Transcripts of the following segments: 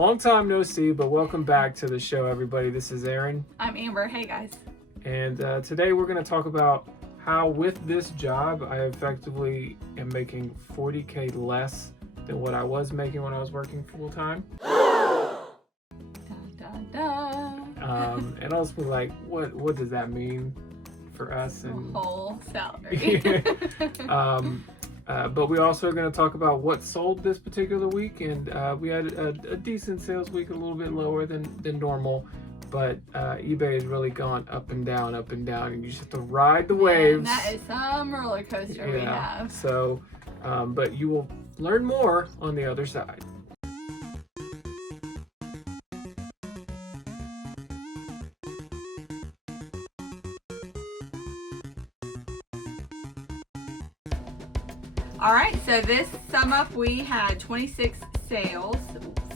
Long time no see, but welcome back to the show, everybody. This is Aaron. I'm Amber. Hey, guys. And today we're going to talk about how with this job, I effectively am making $40K less than what I was making when I was working full time. And also like, what does that mean for us? And whole salary. But we also are going to talk about what sold this particular week, and we had a decent sales week, a little bit lower than normal, but eBay has really gone up and down, and you just have to ride the waves. That is some roller coaster we have. So, but you will learn more on the other side. All right, so this sum up, we had 26 sales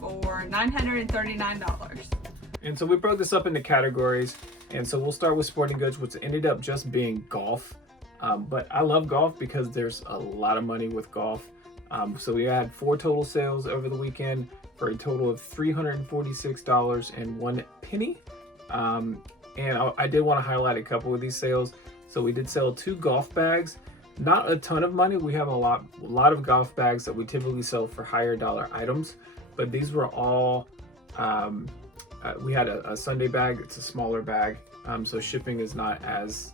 for $939. And so we broke this up into categories. And so we'll start with sporting goods, which ended up just being golf. But I love golf because there's a lot of money with golf. So we had 4 total sales over the weekend for a total of $346.01. And I did want to highlight a couple of these sales. So we did sell 2 golf bags. Not a ton of money. We have a lot of golf bags that we typically sell for higher dollar items, but these were all, we had a Sunday bag. It's a smaller bag, so shipping is not as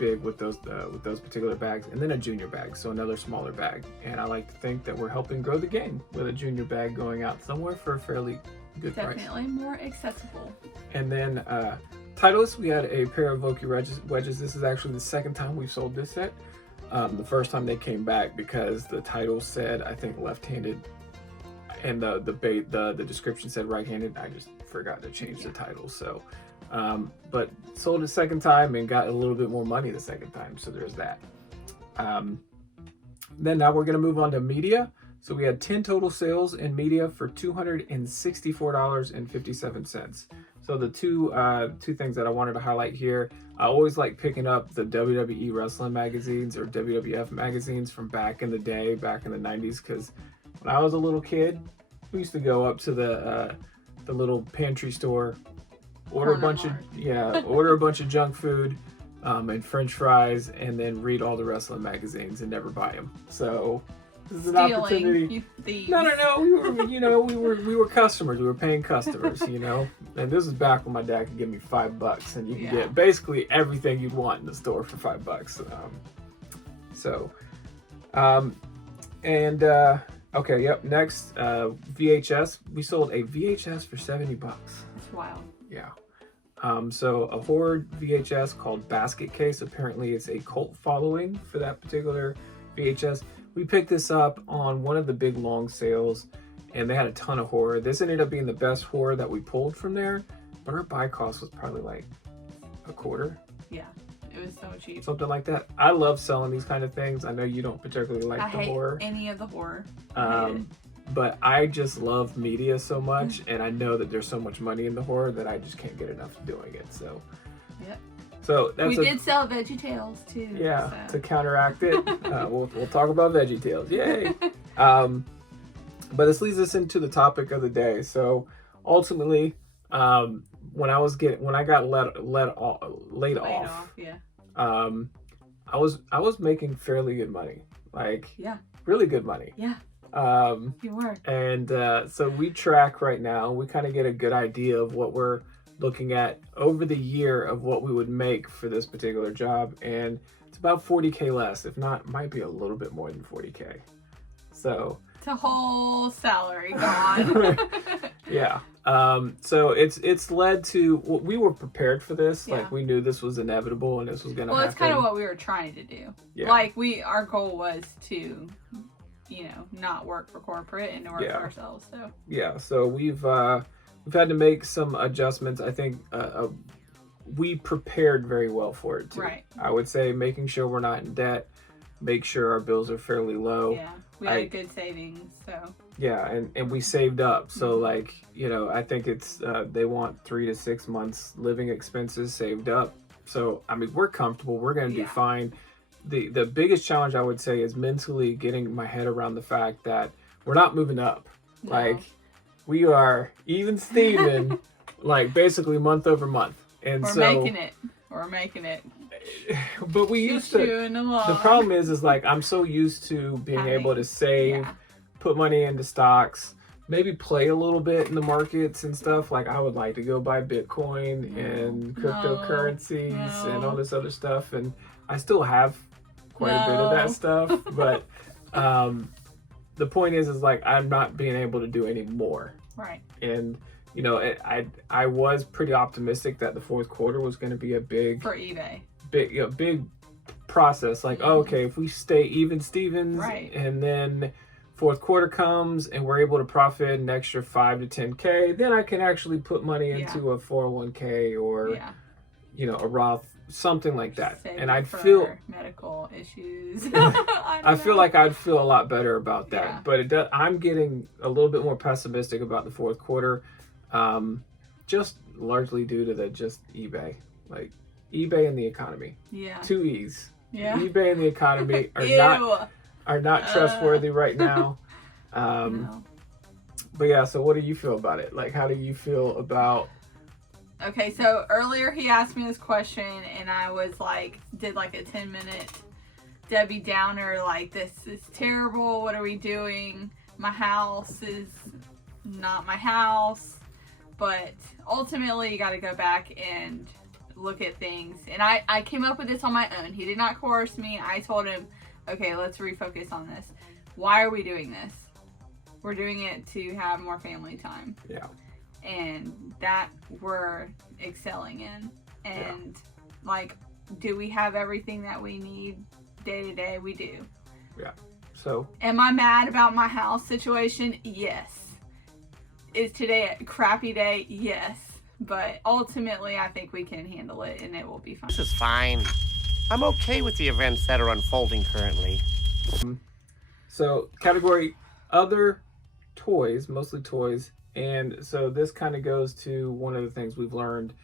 big with those particular bags, and then a junior bag, so another smaller bag. And I like to think that we're helping grow the game with a junior bag going out somewhere for a fairly good price. Definitely more accessible. And then Titleist, we had a pair of Vokey wedges. This is actually the second time we've sold this set. The first time they came back because the title said, I think, left-handed, and the description said right-handed. I just forgot to change the title. So, but sold a second time and got a little bit more money the second time. So there's that. Then now we're going to move on to media. So we had 10 total sales in media for $264.57. So the two things that I wanted to highlight here, I always like picking up the WWE wrestling magazines or WWF magazines from back in the day, back in the 90s, because when I was a little kid, we used to go up to the little pantry store, order a bunch of junk food and French fries, and then read all the wrestling magazines and never buy them. So this is an opportunity. No. We were customers. We were paying customers, And this is back when my dad could give me $5, and you could get basically everything you'd want in the store for $5. Okay, yep. Next, VHS. We sold a VHS for $70. That's wild. Yeah. So a horror VHS called Basket Case. Apparently, it's a cult following for that particular VHS. We picked this up on one of the big long sales, and they had a ton of horror. This ended up being the best horror that we pulled from there, but our buy cost was probably like a quarter. Yeah, it was so cheap. Something like that. I love selling these kind of things. I know you don't particularly like the horror. I hate any of the horror. But I just love media so much, and I know that there's so much money in the horror that I just can't get enough of doing it. So. Yep. So we did sell VeggieTales too. Yeah, so. To counteract it, we'll talk about VeggieTales. Yay! But this leads us into the topic of the day. So ultimately, when I got laid off, I was making fairly good money, really good money. Yeah. You were. And so we track right now. We kind of get a good idea of what we're looking at over the year of what we would make for this particular job, and it's about 40K less, if not, might be a little bit more than 40K. So it's a whole salary gone. Yeah. So it's led to, we were prepared for this. Like, we knew this was inevitable and this was gonna happen. Well, it's kind of what we were trying to do. Yeah. Like, our goal was to, not work for corporate and work for ourselves. So yeah. So we've had to make some adjustments. I think we prepared very well for it too. Right. I would say making sure we're not in debt, make sure our bills are fairly low. Yeah, we had good savings, so. Yeah, and we saved up. So I think it's they want 3 to 6 months living expenses saved up. So I mean, we're comfortable. We're gonna do fine. The biggest challenge I would say is mentally getting my head around the fact that we're not moving up. No. we are even Steven, like basically month over month. And We're making it. We're making it. But we used to. The problem is like I'm so used to being able to save, put money into stocks, maybe play a little bit in the markets and stuff. Like I would like to go buy Bitcoin and cryptocurrencies and all this other stuff. And I still have quite a bit of that stuff. But the point is like I'm not being able to do any more. Right. And you know, I was pretty optimistic that the fourth quarter was going to be a big for eBay. Big process. Like, oh, okay, if we stay even Stevens, right, and then fourth quarter comes and we're able to profit an extra 5 to 10K, then I can actually put money into a 401k or you know, a Roth, something like that. Save and I'd for feel medical issues. I feel like I'd feel a lot better about that. But it does, I'm getting a little bit more pessimistic about the fourth quarter, just largely due to the just eBay, like eBay and the economy. Yeah. 2 E's. Yeah. eBay and the economy are not trustworthy right now. No. But yeah, so what do you feel about it? Like, how do you feel about? Okay, so earlier he asked me this question, and I was like, did like a 10-minute Debbie Downer, like, this is terrible. What are we doing? My house is not my house. But ultimately, you got to go back and look at things. And I came up with this on my own. He did not coerce me. I told him, okay, let's refocus on this. Why are we doing this? We're doing it to have more family time. Yeah. And that we're excelling in. And like, do we have everything that we need day to day? We do. Yeah. So. Am I mad about my house situation? Yes. Is today a crappy day? Yes. But ultimately, I think we can handle it and it will be fine. This is fine. I'm okay with the events that are unfolding currently. So, category other toys, mostly toys. And so this kind of goes to one of the things we've learned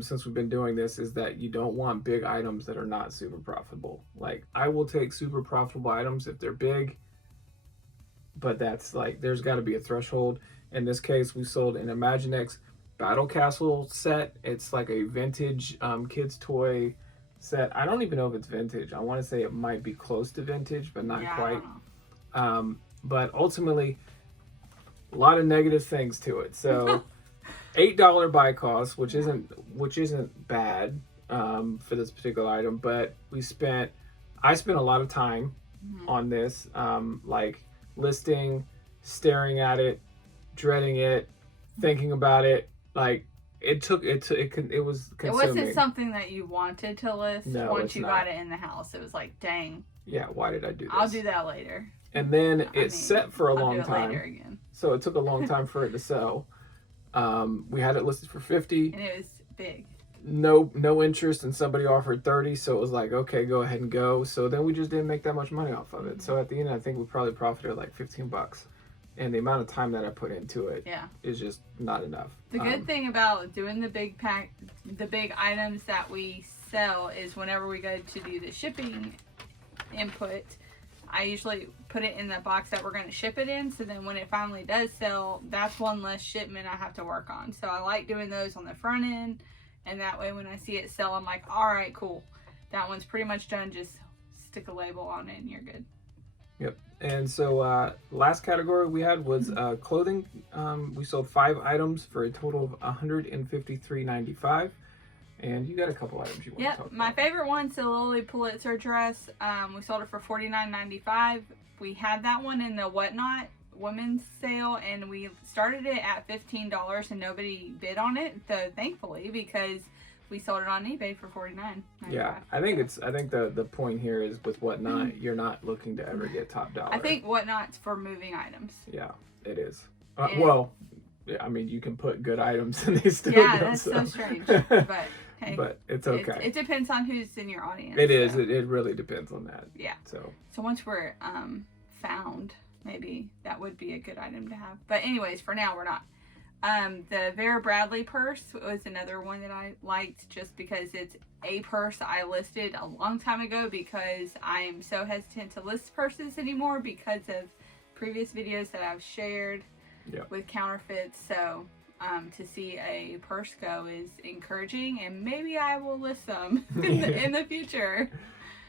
since we've been doing this is that you don't want big items that are not super profitable. Like, I will take super profitable items if they're big, but that's like, there's got to be a threshold. In this case, we sold an Imaginext Battle Castle set. It's like a vintage kids toy set. I don't even know if it's vintage. I want to say it might be close to vintage, but not quite. But ultimately, a lot of negative things to it. So $8 buy cost, which isn't bad for this particular item, but I spent a lot of time on this, like listing, staring at it, dreading it, thinking about it. Like it was consuming. It wasn't something that you wanted to list. No, once you got it in the house. It was like, dang. Yeah, why did I do this? I'll do that later. And then it's set for a long time. Later again. So it took a long time for it to sell. We had it listed for $50. And it was big. No interest, and somebody offered $30, so it was like, okay, go ahead and go. So then we just didn't make that much money off of it. So at the end, I think we probably profited like $15. And the amount of time that I put into it is just not enough. The good thing about doing the big items that we sell is whenever we go to do the shipping input, I usually put it in the box that we're going to ship it in. So then when it finally does sell, that's one less shipment I have to work on. So I like doing those on the front end. And that way when I see it sell, I'm like, all right, cool. That one's pretty much done. Just stick a label on it and you're good. Yep. And so last category we had was clothing. We sold 5 items for a total of $153.95. And you got a couple items you want to talk about. My favorite one's the Lily Pulitzer dress. We sold it for $49.95. We had that one in the Whatnot women's sale, and we started it at $15, and nobody bid on it. So thankfully, because we sold it on eBay for $49.95. Yeah, I think the point here is with Whatnot, you're not looking to ever get top dollar. I think Whatnot's for moving items. Yeah, it is. Well, yeah, I mean, you can put good items in these still. Yeah, that's so strange, but. Hey, but it's okay. It depends on who's in your audience. It is. It really depends on that. Yeah. So once we're found, maybe that would be a good item to have. But anyways, for now we're not. The Vera Bradley purse was another one that I liked just because it's a purse I listed a long time ago because I am so hesitant to list purses anymore because of previous videos that I've shared. Yep. with counterfeits. So to see a purse go is encouraging, and maybe I will list them in the future.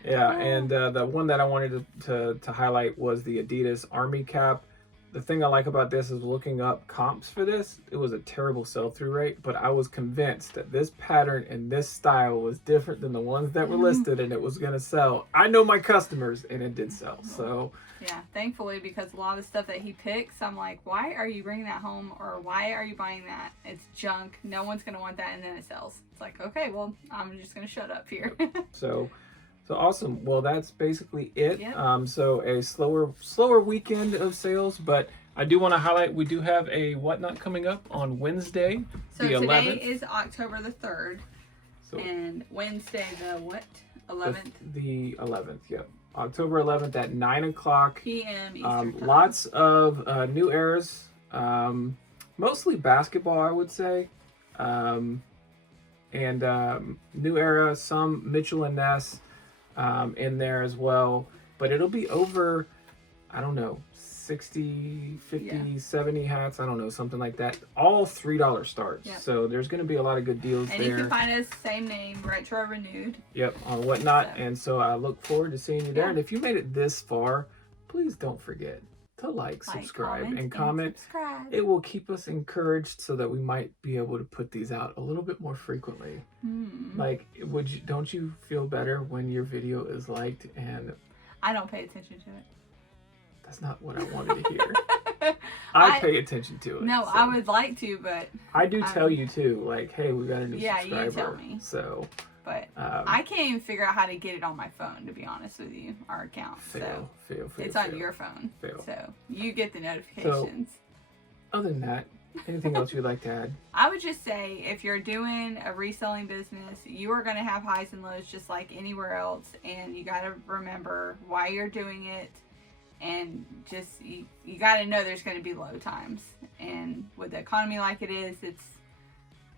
Yeah, and the one that I wanted to highlight was the Adidas Army Cap. The thing I like about this is looking up comps for this. It was a terrible sell-through rate, but I was convinced that this pattern and this style was different than the ones that were listed, and it was going to sell. I know my customers, and it did sell. So yeah, thankfully, because a lot of the stuff that he picks, I'm like, why are you bringing that home, or why are you buying that? It's junk. No one's going to want that, and then it sells. It's like, okay, well, I'm just going to shut up here. So awesome. Well, that's basically it. Yep. So a slower weekend of sales, but I do want to highlight we do have a whatnot coming up on Wednesday, So the today 11th. is October the 3rd, So and Wednesday the what? 11th the 11th. Yep, October 11th at 9:00 p.m. Eastern time. Lots of new eras, mostly basketball, I would say, and new era, some Mitchell and Ness in there as well. But it'll be over, I don't know, 60, 50, 70 hats. I don't know, something like that. All $3 starts. Yep. So there's going to be a lot of good deals And there. you can find us, same name, Retro Renewed. Yep, on Whatnot. So. And so I look forward to seeing you there. Yeah. And if you made it this far, please don't forget to like, subscribe, and comment. Subscribe. It will keep us encouraged so that we might be able to put these out a little bit more frequently. Like, don't you feel better when your video is liked? And I don't pay attention to it. that's not what I wanted to hear. I pay attention to it. No, so. I would like to, but I do tell you too, like, hey, we got a new subscriber. you tell me. So, but I can't even figure out how to get it on my phone, to be honest with you, our account. fail. It's on your phone. Fail. So you get the notifications. Other than that, anything else you'd like to add? I would just say, if you're doing a reselling business, you are going to have highs and lows just like anywhere else, and you got to remember why you're doing it, and just you got to know there's going to be low times. And with the economy like it is, it's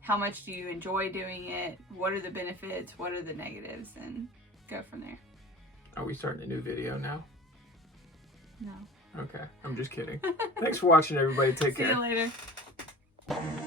how much do you enjoy doing it, what are the benefits, what are the negatives, and go from there. Are we starting a new video now? No. Okay, I'm just kidding. Thanks for watching, everybody. Take care. See you later.